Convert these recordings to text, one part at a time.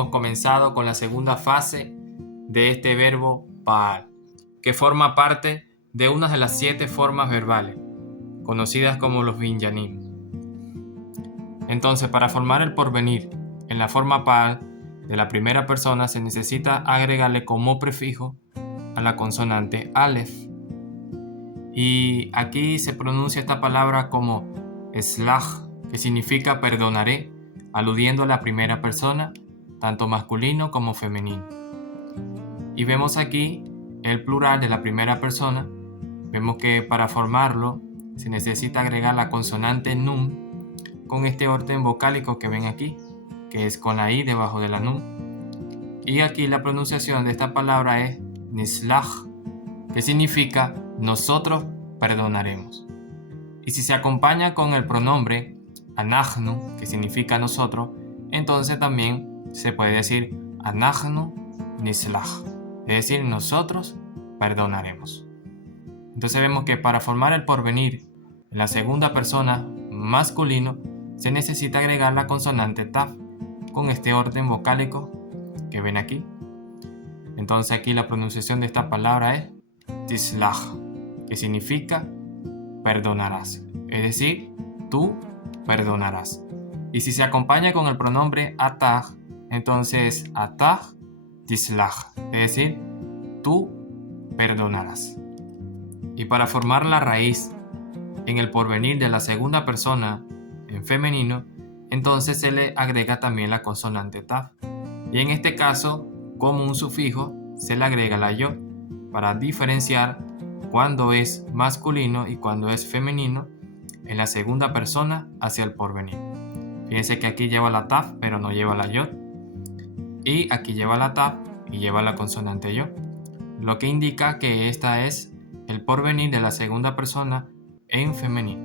hemos comenzado con la segunda fase de este verbo pa'al, que forma parte de una de las 7 formas verbales, conocidas como los binyanim. Entonces, para formar el porvenir en la forma pa'al de la primera persona se necesita agregarle como prefijo a la consonante alef. Y aquí se pronuncia esta palabra como slach, que significa perdonaré, aludiendo a la primera persona, tanto masculino como femenino. Y vemos aquí el plural de la primera persona. Vemos que para formarlo se necesita agregar la consonante nun con este orden vocálico que ven aquí, que es con la i debajo de la nun. Y aquí la pronunciación de esta palabra es nislach, que significa nosotros perdonaremos. Y si se acompaña con el pronombre anachnu, que significa nosotros, entonces también se puede decir anachnu nislach, es decir, nosotros perdonaremos. Entonces vemos que para formar el porvenir en la segunda persona masculino se necesita agregar la consonante taf con este orden vocálico que ven aquí. Entonces aquí la pronunciación de esta palabra es tislach, que significa perdonarás, es decir, tú perdonarás. Y si se acompaña con el pronombre atah, entonces atah tislach, es decir, tú perdonarás. Y para formar la raíz en el porvenir de la segunda persona en femenino, entonces se le agrega también la consonante taf. Y en este caso, como un sufijo, se le agrega la yod para diferenciar cuando es masculino y cuando es femenino en la segunda persona hacia el porvenir. Fíjense que aquí lleva la taf, pero no lleva la yod. Y aquí lleva la taf y lleva la consonante yod, lo que indica que esta es el porvenir de la segunda persona en femenino.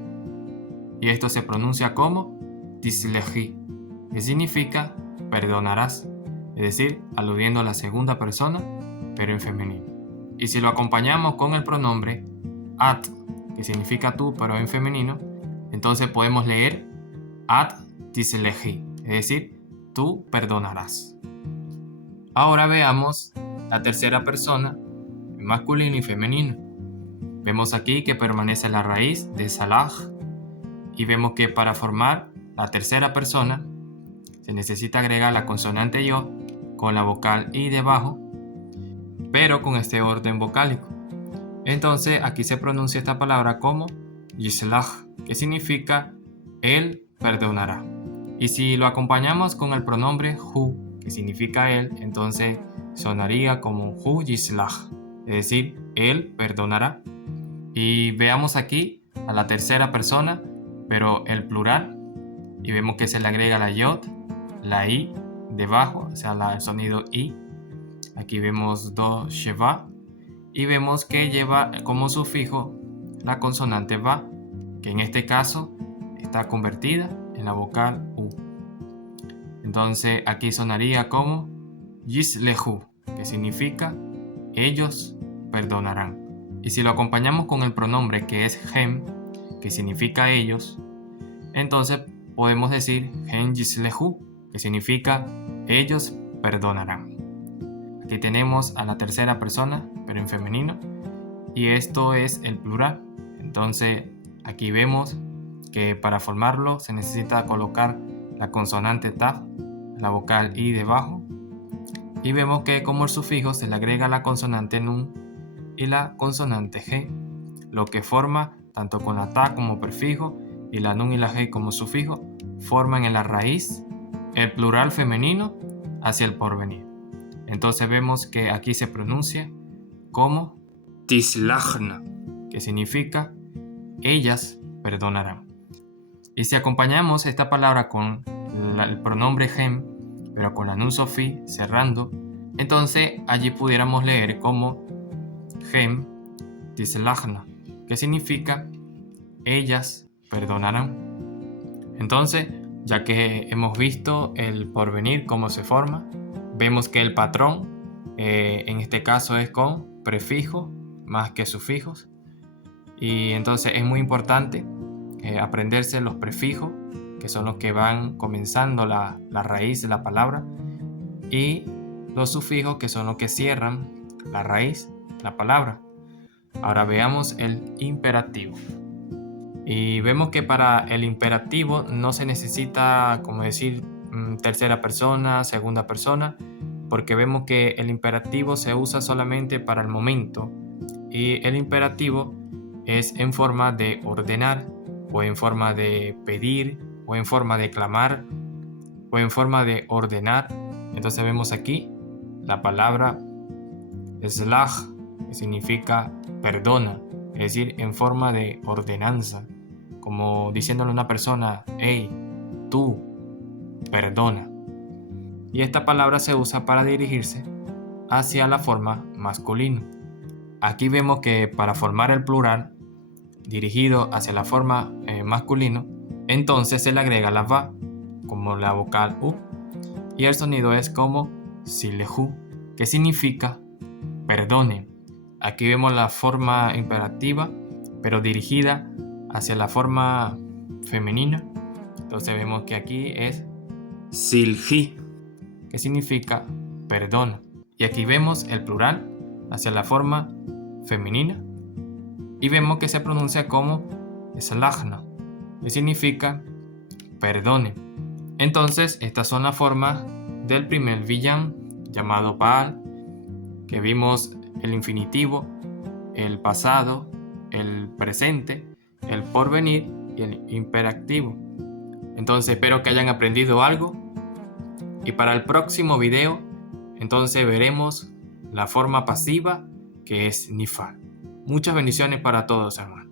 Y esto se pronuncia como tisleji, que significa perdonarás, es decir, aludiendo a la segunda persona, pero en femenino. Y si lo acompañamos con el pronombre at, que significa tú, pero en femenino, entonces podemos leer at tisleji, es decir, tú perdonarás. Ahora veamos la tercera persona, masculino y femenino. Vemos aquí que permanece la raíz de salah y vemos que para formar la tercera persona se necesita agregar la consonante yod con la vocal i debajo, pero con este orden vocálico. Entonces aquí se pronuncia esta palabra como yislach, que significa él perdonará. Y si lo acompañamos con el pronombre hu, que significa él, entonces sonaría como hu yislach, es decir, él perdonará. Y veamos aquí a la tercera persona, pero el plural, y vemos que se le agrega la yod, la i debajo, o sea, el sonido i. Aquí vemos do sheva y vemos que lleva como sufijo la consonante va, que en este caso está convertida en la vocal u. Entonces aquí sonaría como yislehu, que significa ellos perdonarán. Y si lo acompañamos con el pronombre que es hem, que significa ellos, entonces podemos decir hen yislehu, que significa ellos perdonarán. Aquí tenemos a la tercera persona, pero en femenino, y esto es el plural. Entonces aquí vemos que para formarlo se necesita colocar la consonante taf, la vocal i debajo, y vemos que como el sufijo se le agrega la consonante nun y la consonante g, lo que forma, tanto con la ta como prefijo y la nun y la g como sufijo, forman en la raíz el plural femenino hacia el porvenir. Entonces vemos que aquí se pronuncia como tislachna, que significa ellas perdonarán. Y si acompañamos esta palabra con el pronombre hem, pero con la nun sofí cerrando, entonces allí pudiéramos leer como hem tislachna, que significa ellas perdonarán. Entonces, ya que hemos visto el porvenir, cómo se forma, vemos que el patrón en este caso es con prefijo más que sufijos, y entonces es muy importante aprenderse los prefijos, que son los que van comenzando la raíz de la palabra, y los sufijos, que son los que cierran la raíz, la palabra. Ahora veamos el imperativo. Y vemos que para el imperativo no se necesita, como decir, tercera persona, segunda persona, porque vemos que el imperativo se usa solamente para el momento, y el imperativo es en forma de ordenar, o en forma de pedir, o en forma de clamar, o en forma de ordenar. Entonces vemos aquí la palabra slach, que significa perdona, es decir, en forma de ordenanza, como diciéndole a una persona: hey, tú, perdona. Y esta palabra se usa para dirigirse hacia la forma masculina. Aquí vemos que para formar el plural dirigido hacia la forma masculino, entonces se le agrega la va, como la vocal u, y el sonido es como silehu, que significa perdone. Aquí vemos la forma imperativa, pero dirigida hacia la forma femenina. Entonces vemos que aquí es silji, que significa perdona. Y aquí vemos el plural hacia la forma femenina y vemos que se pronuncia como slajna, que significa perdone. Entonces estas son las formas del primer villán llamado Baal, que vimos el infinitivo, el pasado, el presente, el porvenir y el imperativo. Entonces espero que hayan aprendido algo, y para el próximo video entonces veremos la forma pasiva, que es nifal. Muchas bendiciones para todos, hermanos.